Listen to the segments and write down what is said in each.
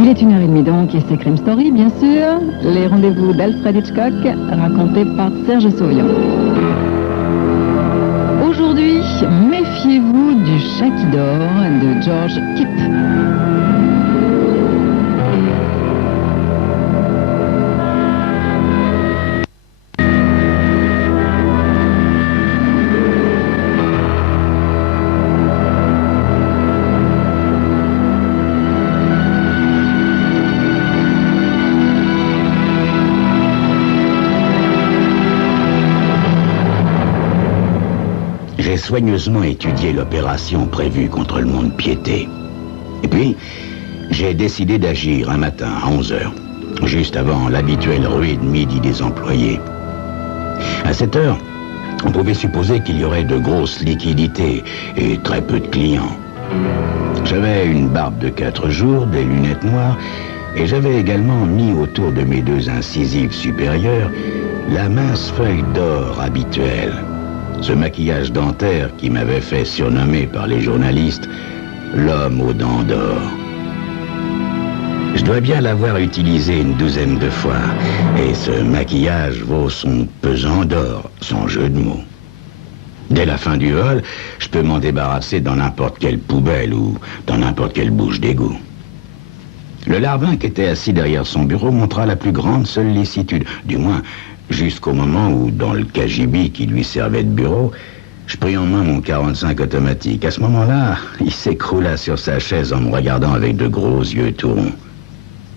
Il est 1h30 donc, et c'est Crime Story, bien sûr. Les rendez-vous d'Alfred Hitchcock, racontés par Serge Sauvian. Aujourd'hui, méfiez-vous du chat qui dort de George Kipp. J'ai soigneusement étudié l'opération prévue contre le mont-de-piété. Et puis, j'ai décidé d'agir un matin à 11h, juste avant l'habituelle ruée de midi des employés. À cette heure, on pouvait supposer qu'il y aurait de grosses liquidités et très peu de clients. J'avais une barbe de 4 jours, des lunettes noires, et j'avais également mis autour de mes 2 incisives supérieures la mince feuille d'or habituelle. Ce maquillage dentaire qui m'avait fait surnommer par les journalistes l'homme aux dents d'or. Je dois bien l'avoir utilisé une 12aine de fois, et ce maquillage vaut son pesant d'or, sans jeu de mots. Dès la fin du vol, je peux m'en débarrasser dans n'importe quelle poubelle ou dans n'importe quelle bouche d'égout. Le larbin qui était assis derrière son bureau montra la plus grande sollicitude, du moins jusqu'au moment où, dans le cagibi qui lui servait de bureau, je pris en main mon 45 automatique. À ce moment-là, il s'écroula sur sa chaise en me regardant avec de gros yeux tout ronds.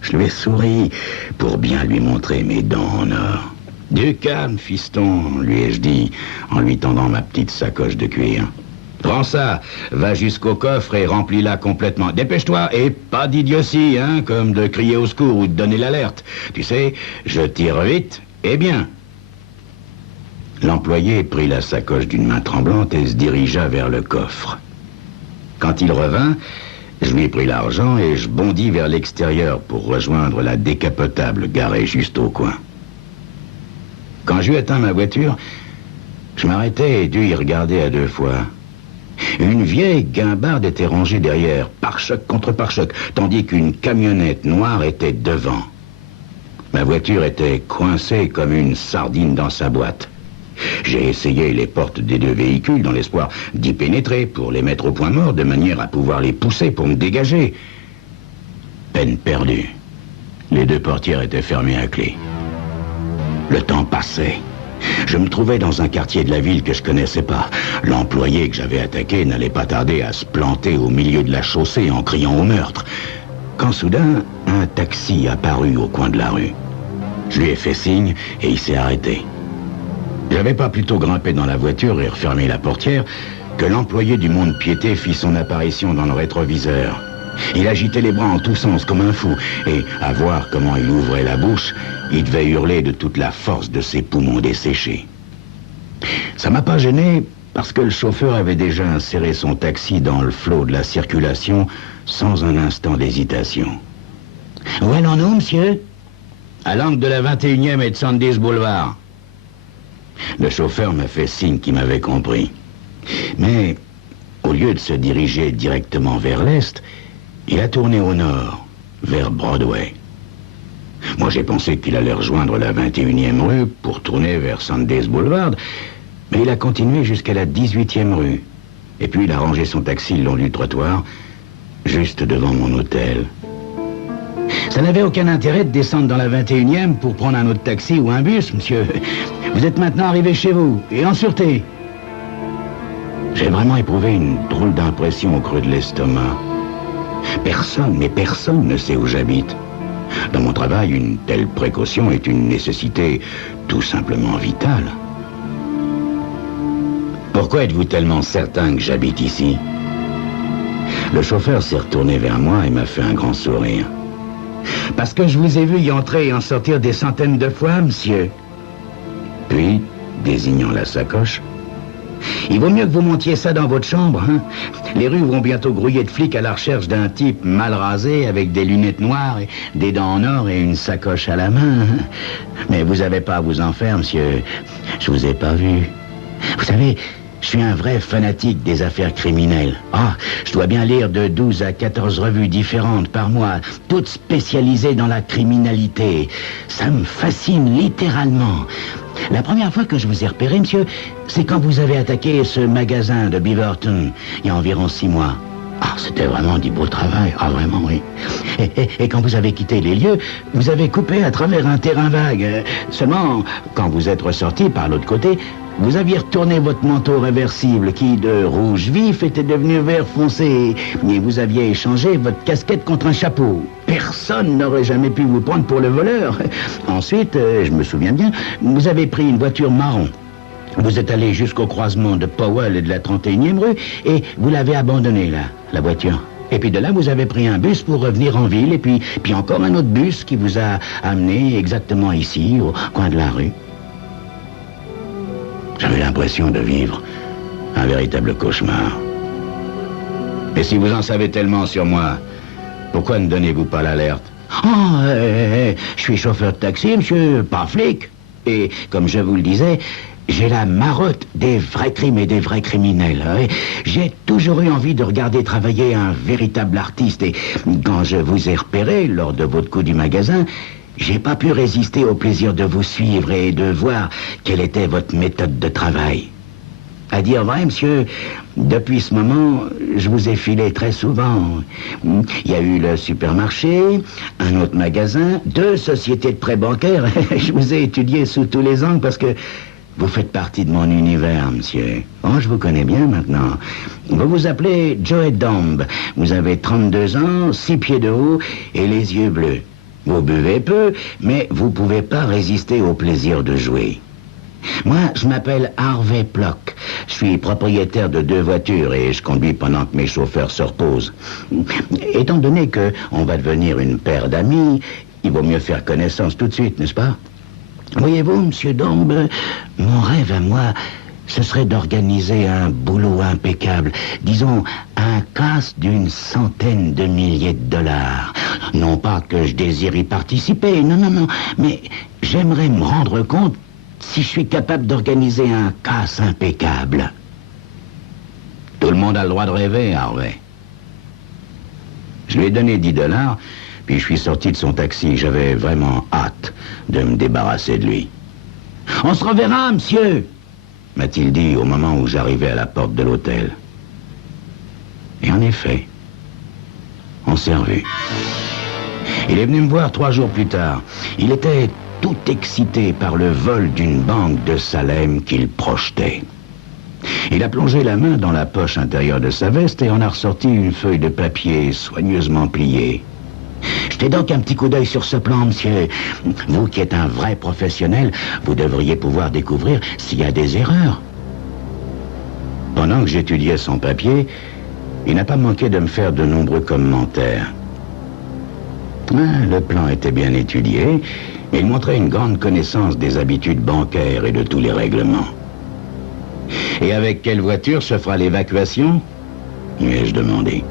Je lui ai souri pour bien lui montrer mes dents en or. « Du calme, fiston », lui ai-je dit, en lui tendant ma petite sacoche de cuir. « Prends ça, va jusqu'au coffre et remplis-la complètement. Dépêche-toi, et pas d'idiotie, hein, comme de crier au secours ou de donner l'alerte. Tu sais, je tire vite. Eh bien. » L'employé prit la sacoche d'une main tremblante et se dirigea vers le coffre. Quand il revint, je lui pris l'argent et je bondis vers l'extérieur pour rejoindre la décapotable garée juste au coin. Quand j'eus atteint ma voiture, je m'arrêtai et dus y regarder à 2 fois. Une vieille guimbarde était rangée derrière, pare-choc contre pare-choc, tandis qu'une camionnette noire était devant. Ma voiture était coincée comme une sardine dans sa boîte. J'ai essayé les portes des 2 véhicules dans l'espoir d'y pénétrer pour les mettre au point mort, de manière à pouvoir les pousser pour me dégager. Peine perdue. Les 2 portières étaient fermées à clé. Le temps passait. Je me trouvais dans un quartier de la ville que je connaissais pas. L'employé que j'avais attaqué n'allait pas tarder à se planter au milieu de la chaussée en criant au meurtre. Quand soudain, un taxi apparut au coin de la rue. Je lui ai fait signe et il s'est arrêté. J'avais pas plutôt grimpé dans la voiture et refermé la portière que l'employé du mont-de-piété fit son apparition dans le rétroviseur. Il agitait les bras en tous sens comme un fou et, à voir comment il ouvrait la bouche, il devait hurler de toute la force de ses poumons desséchés. Ça m'a pas gêné parce que le chauffeur avait déjà inséré son taxi dans le flot de la circulation sans un instant d'hésitation. « Où allons-nous, monsieur ?»« À l'angle de la 21e et de Sandys Boulevard. » Le chauffeur m'a fait signe qu'il m'avait compris. Mais, au lieu de se diriger directement vers l'est, il a tourné au nord, vers Broadway. Moi, j'ai pensé qu'il allait rejoindre la 21e rue pour tourner vers Sandys Boulevard, mais il a continué jusqu'à la 18e rue. Et puis, il a rangé son taxi le long du trottoir, juste devant mon hôtel. Ça n'avait aucun intérêt de descendre dans la 21e pour prendre un autre taxi ou un bus, monsieur. Vous êtes maintenant arrivé chez vous, et en sûreté. J'ai vraiment éprouvé une drôle d'impression au creux de l'estomac. Personne, mais personne ne sait où j'habite. Dans mon travail, une telle précaution est une nécessité tout simplement vitale. Pourquoi êtes-vous tellement certain que j'habite ici? Le chauffeur s'est retourné vers moi et m'a fait un grand sourire. Parce que je vous ai vu y entrer et en sortir des centaines de fois, monsieur. Puis, désignant la sacoche, il vaut mieux que vous montiez ça dans votre chambre, hein? Les rues vont bientôt grouiller de flics à la recherche d'un type mal rasé avec des lunettes noires, et des dents en or et une sacoche à la main. Hein? Mais vous n'avez pas à vous en faire, monsieur. Je vous ai pas vu. Vous savez, Je suis un vrai fanatique des affaires criminelles. Ah, je dois bien lire de 12 à 14 revues différentes par mois, toutes spécialisées dans la criminalité. Ça me fascine littéralement. La première fois que je vous ai repéré, monsieur, c'est quand vous avez attaqué ce magasin de Beaverton, il y a environ 6 mois. Ah, c'était vraiment du beau travail. Ah, vraiment, oui. Et quand vous avez quitté les lieux, vous avez coupé à travers un terrain vague. Seulement, quand vous êtes ressorti par l'autre côté, vous aviez retourné votre manteau réversible qui, de rouge vif, était devenu vert foncé. Et vous aviez échangé votre casquette contre un chapeau. Personne n'aurait jamais pu vous prendre pour le voleur. Ensuite, je me souviens bien, vous avez pris une voiture marron. Vous êtes allé jusqu'au croisement de Powell et de la 31e rue et vous l'avez abandonnée, là, la voiture. Et puis de là, vous avez pris un bus pour revenir en ville et puis encore un autre bus qui vous a amené exactement ici, au coin de la rue. J'avais l'impression de vivre un véritable cauchemar. Et si vous en savez tellement sur moi, pourquoi ne donnez-vous pas l'alerte? Oh, je suis chauffeur de taxi, monsieur, pas flic. Et comme je vous le disais, j'ai la marotte des vrais crimes et des vrais criminels. J'ai toujours eu envie de regarder travailler un véritable artiste. Et quand je vous ai repéré lors de votre coup du magasin, j'ai pas pu résister au plaisir de vous suivre et de voir quelle était votre méthode de travail. À dire vrai, monsieur, depuis ce moment, je vous ai filé très souvent. Il y a eu le supermarché, un autre magasin, 2 sociétés de prêt bancaire. Je vous ai étudié sous tous les angles parce que vous faites partie de mon univers, monsieur. Oh, je vous connais bien maintenant. Vous vous appelez Joe Domb. Vous avez 32 ans, 6 pieds de haut et les yeux bleus. Vous buvez peu, mais vous pouvez pas résister au plaisir de jouer. Moi, je m'appelle Harvey Plock. Je suis propriétaire de 2 voitures et je conduis pendant que mes chauffeurs se reposent. Étant donné que on va devenir une paire d'amis, il vaut mieux faire connaissance tout de suite, n'est-ce pas? Voyez-vous, monsieur Domb, mon rêve à moi, ce serait d'organiser un boulot impeccable. Disons, un casse d'une centaine de milliers de dollars. Non pas que je désire y participer, non, mais j'aimerais me rendre compte si je suis capable d'organiser un casse impeccable. Tout le monde a le droit de rêver, Harvey. Je lui ai donné 10 $, puis je suis sorti de son taxi. J'avais vraiment hâte de me débarrasser de lui. « On se reverra, monsieur !» m'a-t-il dit au moment où j'arrivais à la porte de l'hôtel. Et en effet, on s'est revus. Il est venu me voir 3 jours plus tard. Il était tout excité par le vol d'une banque de Salem qu'il projetait. Il a plongé la main dans la poche intérieure de sa veste et en a ressorti une feuille de papier soigneusement pliée. Jetez donc un petit coup d'œil sur ce plan, monsieur. Vous qui êtes un vrai professionnel, vous devriez pouvoir découvrir s'il y a des erreurs. Pendant que j'étudiais son papier, il n'a pas manqué de me faire de nombreux commentaires. Le plan était bien étudié. Il montrait une grande connaissance des habitudes bancaires et de tous les règlements. Et avec quelle voiture se fera l'évacuation? Lui-ai-je demandé.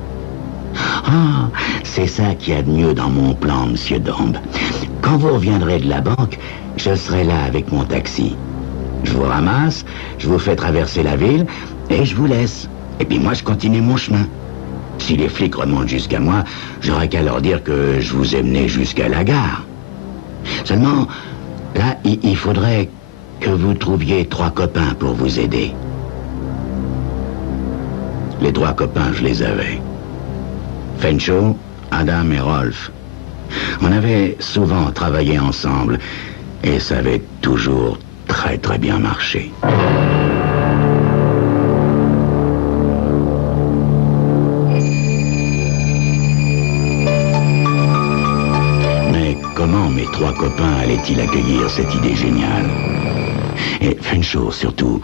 Ah, c'est ça qu'il y a de mieux dans mon plan, monsieur Domb. Quand vous reviendrez de la banque, je serai là avec mon taxi. Je vous ramasse, je vous fais traverser la ville et je vous laisse. Et puis moi, je continue mon chemin. Si les flics remontent jusqu'à moi, j'aurai qu'à leur dire que je vous ai mené jusqu'à la gare. Seulement, là, il faudrait que vous trouviez 3 copains pour vous aider. Les 3 copains, je les avais. Fenshaw, Adam et Rolf. On avait souvent travaillé ensemble et ça avait toujours très très bien marché. Mais comment mes 3 copains allaient-ils accueillir cette idée géniale? Et Fenshaw surtout,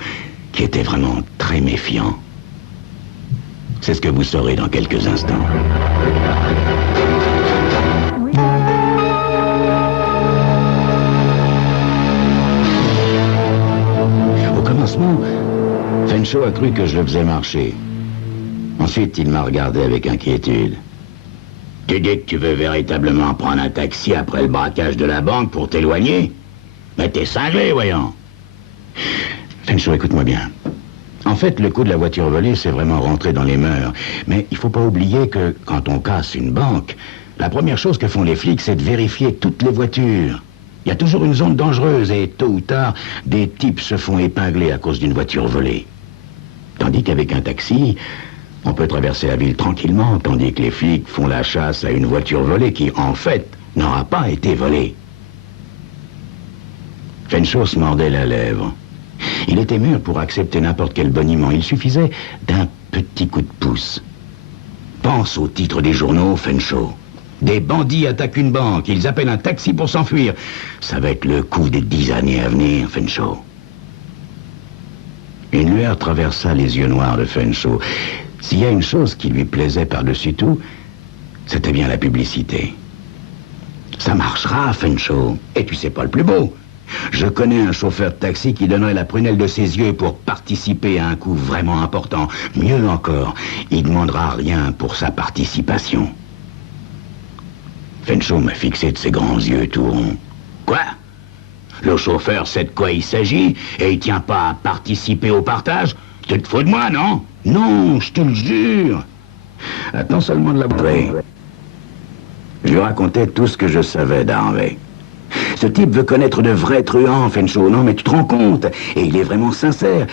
qui était vraiment très méfiant. C'est ce que vous saurez dans quelques instants. Au commencement, Fenshaw a cru que je le faisais marcher. Ensuite, il m'a regardé avec inquiétude. « Tu dis que tu veux véritablement prendre un taxi après le braquage de la banque pour t'éloigner? Mais t'es cinglé, voyons. » Fenshaw, écoute-moi bien. En fait, le coup de la voiture volée, c'est vraiment rentré dans les mœurs. Mais il faut pas oublier que quand on casse une banque, la première chose que font les flics, c'est de vérifier toutes les voitures. Il y a toujours une zone dangereuse et tôt ou tard, des types se font épingler à cause d'une voiture volée. Tandis qu'avec un taxi, on peut traverser la ville tranquillement, tandis que les flics font la chasse à une voiture volée qui, en fait, n'aura pas été volée. Fenshaw se mordait la lèvre. Il était mûr pour accepter n'importe quel boniment. Il suffisait d'un petit coup de pouce. Pense au titre des journaux, Fenshaw. Des bandits attaquent une banque. Ils appellent un taxi pour s'enfuir. Ça va être le coup des 10 années à venir, Fenshaw. Une lueur traversa les yeux noirs de Fenshaw. S'il y a une chose qui lui plaisait par-dessus tout, c'était bien la publicité. Ça marchera, Fenshaw. Et tu sais pas le plus beau. Je connais un chauffeur de taxi qui donnerait la prunelle de ses yeux pour participer à un coup vraiment important. Mieux encore, il ne demandera rien pour sa participation. Fenshaw m'a fixé de ses grands yeux tout ronds. Quoi? Le chauffeur sait de quoi il s'agit et il tient pas à participer au partage? Tu te fous de moi, non? Non, je te le jure. Attends seulement de l'avouer. Je lui racontais tout ce que je savais d'Harvey. Ce type veut connaître de vrais truands, Fenshaw, non, mais tu te rends compte? Et il est vraiment sincère.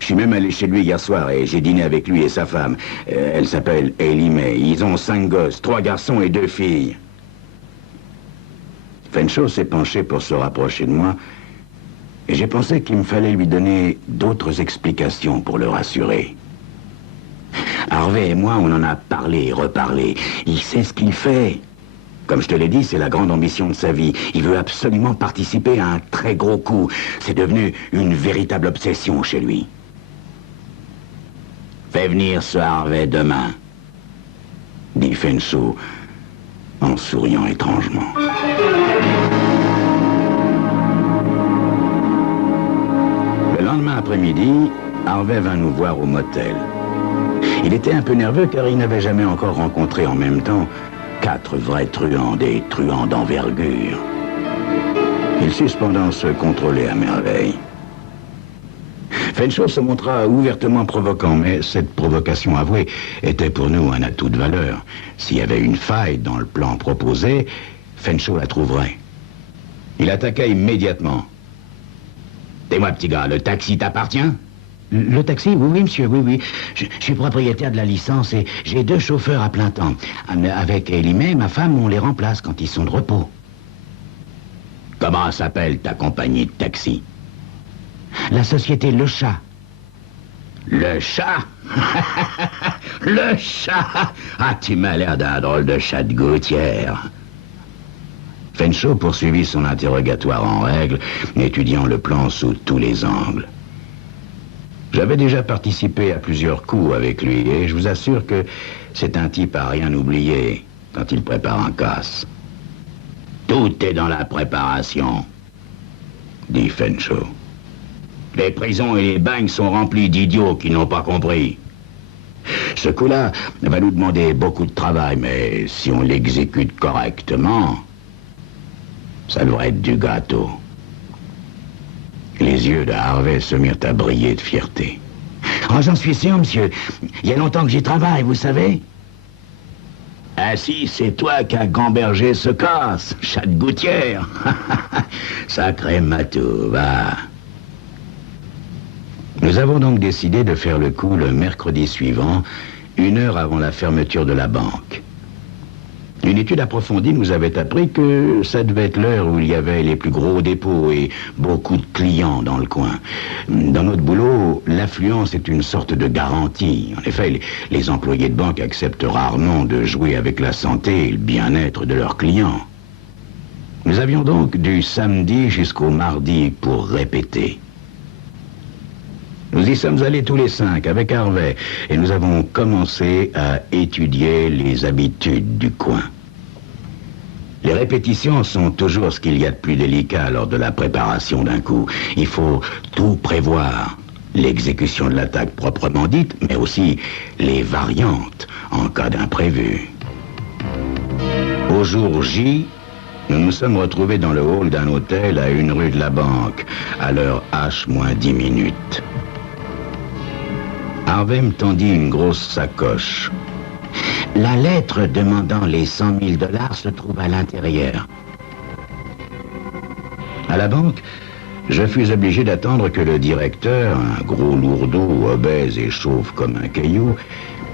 Je suis même allé chez lui hier soir et j'ai dîné avec lui et sa femme. Elle s'appelle Ellie Mae. Ils ont 5 gosses, 3 garçons et 2 filles. Fenshaw s'est penché pour se rapprocher de moi et j'ai pensé qu'il me fallait lui donner d'autres explications pour le rassurer. Harvey et moi, on en a parlé et reparlé. Il sait ce qu'il fait. Comme je te l'ai dit, c'est la grande ambition de sa vie. Il veut absolument participer à un très gros coup. C'est devenu une véritable obsession chez lui. Fais venir ce Harvey demain, dit Fenshaw en souriant étrangement. Le lendemain après-midi, Harvey vint nous voir au motel. Il était un peu nerveux car il n'avait jamais encore rencontré en même temps 4 vrais truands, des truands d'envergure. Il sut cependant se contrôler à merveille. Fenshaw se montra ouvertement provoquant, mais cette provocation avouée était pour nous un atout de valeur. S'il y avait une faille dans le plan proposé, Fenshaw la trouverait. Il attaqua immédiatement. Dis-moi, petit gars, le taxi t'appartient? Le taxi, oui, monsieur, oui. Je suis propriétaire de la licence et j'ai 2 chauffeurs à plein temps. Avec Ellie Mae, ma femme, on les remplace quand ils sont de repos. Comment s'appelle ta compagnie de taxi? La société Le Chat. Le Chat? Le Chat? Ah, tu m'as l'air d'un drôle de chat de gouttière. Fenshaw poursuivit son interrogatoire en règle, étudiant le plan sous tous les angles. J'avais déjà participé à plusieurs coups avec lui et je vous assure que c'est un type à rien oublier quand il prépare un casse. Tout est dans la préparation, dit Fenshaw. Les prisons et les bagnes sont remplies d'idiots qui n'ont pas compris. Ce coup-là va nous demander beaucoup de travail, mais si on l'exécute correctement, ça devrait être du gâteau. Les yeux de Harvey se mirent à briller de fierté. Oh, j'en suis sûr, monsieur. Il y a longtemps que j'y travaille, vous savez. Ah si, c'est toi qui as gambergé ce casse, chat de gouttière. Sacré matou, va. Nous avons donc décidé de faire le coup le mercredi suivant, 1 heure avant la fermeture de la banque. Une étude approfondie nous avait appris que ça devait être l'heure où il y avait les plus gros dépôts et beaucoup de clients dans le coin. Dans notre boulot, l'affluence est une sorte de garantie. En effet, les employés de banque acceptent rarement de jouer avec la santé et le bien-être de leurs clients. Nous avions donc du samedi jusqu'au mardi pour répéter. Nous y sommes allés tous les 5 avec Harvey et nous avons commencé à étudier les habitudes du coin. Les répétitions sont toujours ce qu'il y a de plus délicat lors de la préparation d'un coup. Il faut tout prévoir. L'exécution de l'attaque proprement dite, mais aussi les variantes en cas d'imprévu. Au jour J, nous nous sommes retrouvés dans le hall d'un hôtel à 1 rue de la Banque, à l'heure H-10 minutes. Harvey me tendit une grosse sacoche. La lettre demandant les 100 000 $ se trouve à l'intérieur. À la banque, je fus obligé d'attendre que le directeur, un gros lourdeau, obèse et chauve comme un caillou,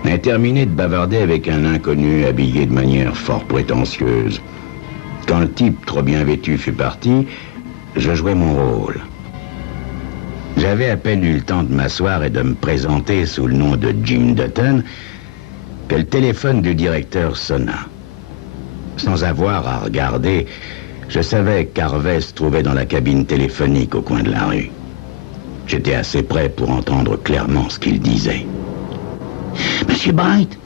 ait terminé de bavarder avec un inconnu habillé de manière fort prétentieuse. Quand le type trop bien vêtu fut parti, je jouais mon rôle. J'avais à peine eu le temps de m'asseoir et de me présenter sous le nom de Jim Dutton que le téléphone du directeur sonna. Sans avoir à regarder, je savais qu'Harvey se trouvait dans la cabine téléphonique au coin de la rue. J'étais assez près pour entendre clairement ce qu'il disait. « Monsieur Bright,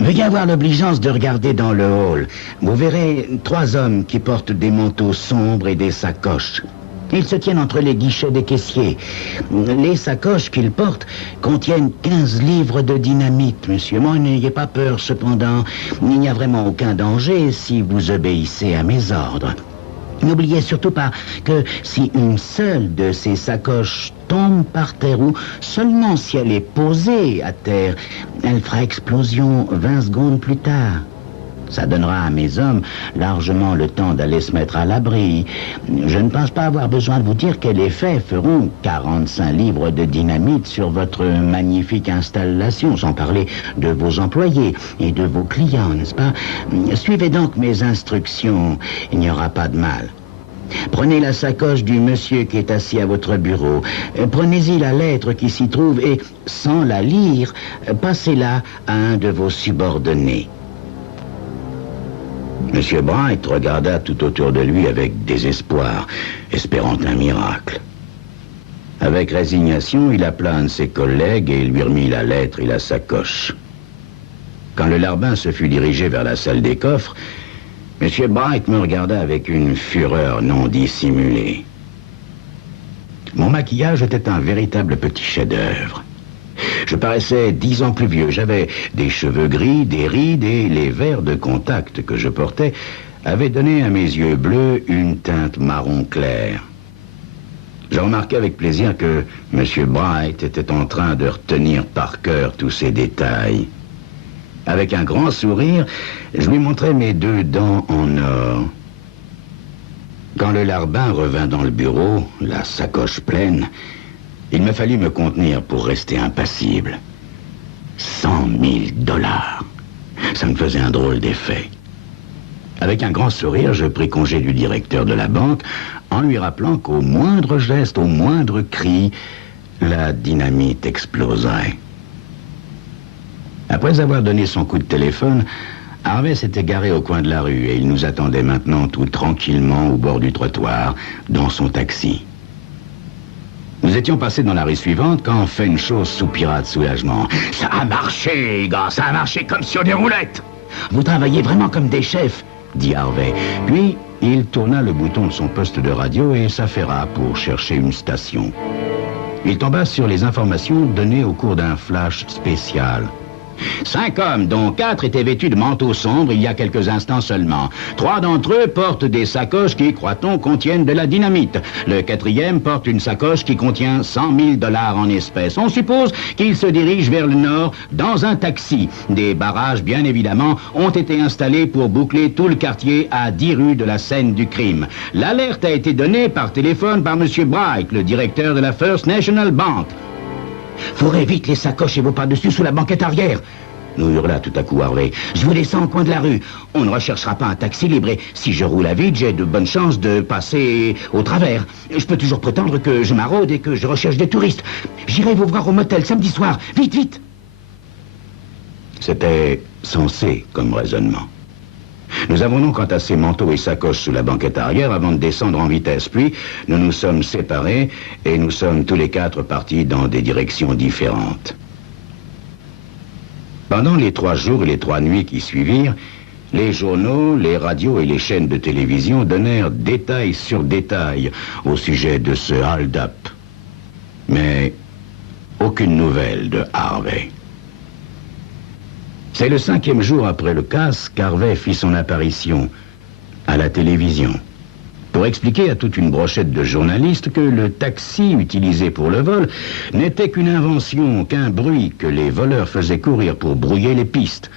veuillez avoir l'obligeance de regarder dans le hall. Vous verrez 3 hommes qui portent des manteaux sombres et des sacoches. Ils se tiennent entre les guichets des caissiers. Les sacoches qu'ils portent contiennent 15 livres de dynamite, monsieur. Moi, n'ayez pas peur, cependant. Il n'y a vraiment aucun danger si vous obéissez à mes ordres. N'oubliez surtout pas que si une seule de ces sacoches tombe par terre, ou seulement si elle est posée à terre, elle fera explosion 20 secondes plus tard. Ça donnera à mes hommes largement le temps d'aller se mettre à l'abri. Je ne pense pas avoir besoin de vous dire quel effet feront 45 livres de dynamite sur votre magnifique installation, sans parler de vos employés et de vos clients, n'est-ce pas? Suivez donc mes instructions, il n'y aura pas de mal. Prenez la sacoche du monsieur qui est assis à votre bureau. Prenez-y la lettre qui s'y trouve et, sans la lire, passez-la à un de vos subordonnés. Monsieur Bright regarda tout autour de lui avec désespoir, espérant un miracle. Avec résignation, il appela un de ses collègues et lui remit la lettre et la sacoche. Quand le larbin se fut dirigé vers la salle des coffres, Monsieur Bright me regarda avec une fureur non dissimulée. Mon maquillage était un véritable petit chef-d'œuvre. Je paraissais 10 ans plus vieux. J'avais des cheveux gris, des rides et les verres de contact que je portais avaient donné à mes yeux bleus une teinte marron clair. Je remarquai avec plaisir que M. Bright était en train de retenir par cœur tous ces détails. Avec un grand sourire, je lui montrai mes 2 dents en or. Quand le larbin revint dans le bureau, la sacoche pleine, il me fallut me contenir pour rester impassible. 100 000 $. Ça me faisait un drôle d'effet. Avec un grand sourire, je pris congé du directeur de la banque en lui rappelant qu'au moindre geste, au moindre cri, la dynamite exploserait. Après avoir donné son coup de téléphone, Harvey s'était garé au coin de la rue et il nous attendait maintenant tout tranquillement au bord du trottoir, dans son taxi. Nous étions passés dans la rue suivante quand Fanshawe soupira de soulagement. « Ça a marché, les gars, ça a marché comme sur des roulettes !»« Vous travaillez vraiment comme des chefs !» dit Harvey. Puis, il tourna le bouton de son poste de radio et s'affaira pour chercher une station. Il tomba sur les informations données au cours d'un flash spécial. 5 hommes, dont 4 étaient vêtus de manteaux sombres il y a quelques instants seulement. 3 d'entre eux portent des sacoches qui, croit-on, contiennent de la dynamite. Le 4e porte une sacoche qui contient 100 000 $ en espèces. On suppose qu'il se dirige vers le nord dans un taxi. Des barrages, bien évidemment, ont été installés pour boucler tout le quartier à 10 rues de la scène du crime. L'alerte a été donnée par téléphone par M. Bright, le directeur de la First National Bank. « Fourrez vite les sacoches et vos pas-dessus sous la banquette arrière !» nous hurla tout à coup Harvey. « Je vous descends au coin de la rue. On ne recherchera pas un taxi libre et si je roule à vide, j'ai de bonnes chances de passer au travers. Je peux toujours prétendre que je maraude et que je recherche des touristes. J'irai vous voir au motel samedi soir. Vite, vite !» C'était sensé comme raisonnement. Nous avons donc entassé manteaux et sacoches sous la banquette arrière avant de descendre en vitesse. Puis, nous nous sommes séparés et nous sommes tous les 4 partis dans des directions différentes. Pendant les 3 jours et les 3 nuits qui suivirent, les journaux, les radios et les chaînes de télévision donnèrent détail sur détail au sujet de ce hold-up. Mais aucune nouvelle de Harvey. C'est le 5e jour après le casse qu'Harvey fit son apparition à la télévision. pour expliquer à toute une brochette de journalistes que le taxi utilisé pour le vol n'était qu'une invention, qu'un bruit que les voleurs faisaient courir pour brouiller les pistes.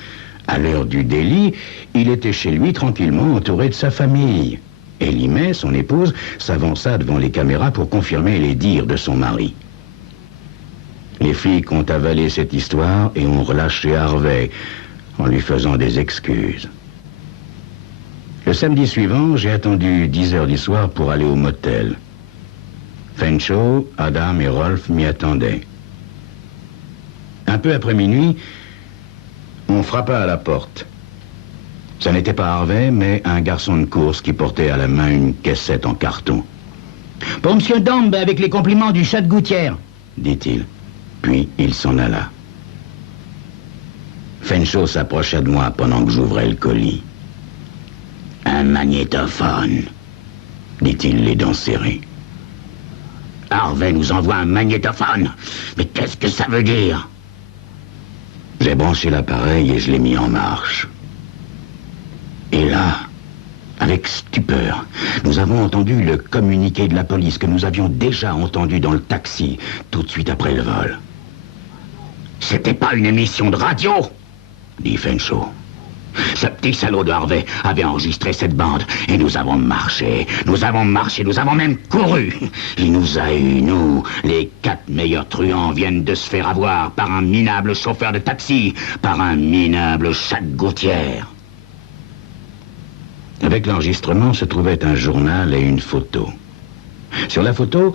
À l'heure du délit, il était chez lui tranquillement entouré de sa famille. Ellie Mae, son épouse, s'avança devant les caméras pour confirmer les dires de son mari. Les flics ont avalé cette histoire et ont relâché Harvey en lui faisant des excuses. Le samedi suivant, j'ai attendu 10 heures du soir pour aller au motel. Fenshaw, Adam et Rolf m'y attendaient. Un peu après minuit, on frappa à la porte. Ça n'était pas Harvey, mais un garçon de course qui portait à la main une caissette en carton. « Pour Monsieur Dombe, avec les compliments du chat de gouttière, » dit-il. Puis il s'en alla. Fenshaw s'approcha de moi pendant que j'ouvrais le colis. « Un magnétophone, » dit-il, les dents serrées. « Harvey nous envoie un magnétophone. Mais qu'est-ce que ça veut dire ?» J'ai branché l'appareil et je l'ai mis en marche. Et là, avec stupeur, nous avons entendu le communiqué de la police que nous avions déjà entendu dans le taxi tout de suite après le vol. « C'était pas une émission de radio !» dit Fenshaw. « Ce petit salaud de Harvey avait enregistré cette bande et nous avons marché, nous avons même couru. Il nous a eu, nous, les 4 meilleurs truands viennent de se faire avoir par un minable chauffeur de taxi, par un minable chat de gouttière. » Avec l'enregistrement se trouvait un journal et une photo. Sur la photo,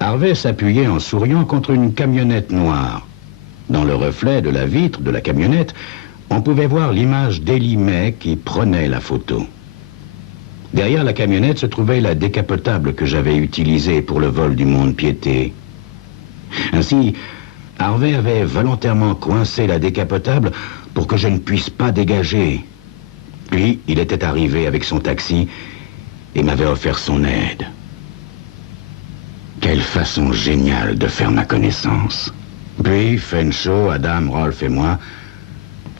Harvey s'appuyait en souriant contre une camionnette noire. Dans le reflet de la vitre de la camionnette, on pouvait voir l'image d'Ellie Mae qui prenait la photo. Derrière la camionnette se trouvait la décapotable que j'avais utilisée pour le vol du mont-de-piété. Ainsi, Harvey avait volontairement coincé la décapotable pour que je ne puisse pas dégager. Puis, il était arrivé avec son taxi et m'avait offert son aide. Quelle façon géniale de faire ma connaissance. Puis, Fenshaw, Adam, Rolf et moi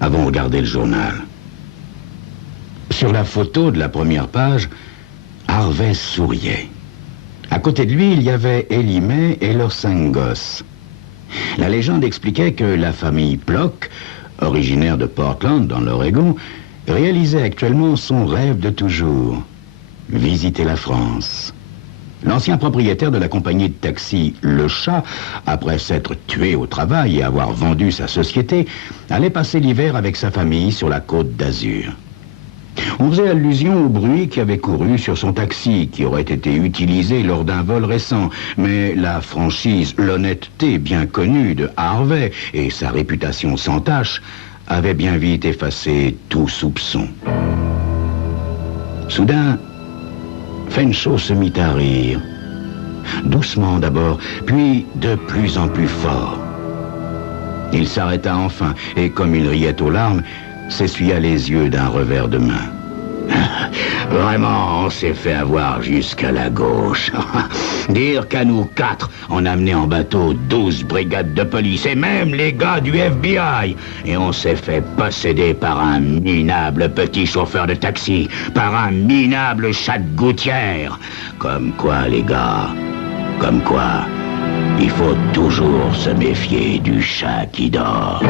avons regardé le journal. Sur la photo de la première page, Harvey souriait. À côté de lui, il y avait Ellie Mae et leurs 5 gosses. La légende expliquait que la famille Plock, originaire de Portland, dans l'Oregon, réalisait actuellement son rêve de toujours, visiter la France. L'ancien propriétaire de la compagnie de taxi Le Chat, après s'être tué au travail et avoir vendu sa société, allait passer l'hiver avec sa famille sur la Côte d'Azur. On faisait allusion au bruit qui avait couru sur son taxi, qui aurait été utilisé lors d'un vol récent. Mais la franchise, l'honnêteté bien connue de Harvey et sa réputation sans tache avait bien vite effacé tout soupçon. Soudain, Fenshaw se mit à rire. Doucement d'abord, puis de plus en plus fort. Il s'arrêta enfin, et comme il riait aux larmes, s'essuya les yeux d'un revers de main. Vraiment, on s'est fait avoir jusqu'à la gauche. Dire qu'à nous 4, on a amené en bateau 12 brigades de police et même les gars du FBI. Et on s'est fait posséder par un minable petit chauffeur de taxi, par un minable chat de gouttière. Comme quoi, les gars, comme quoi, il faut toujours se méfier du chat qui dort.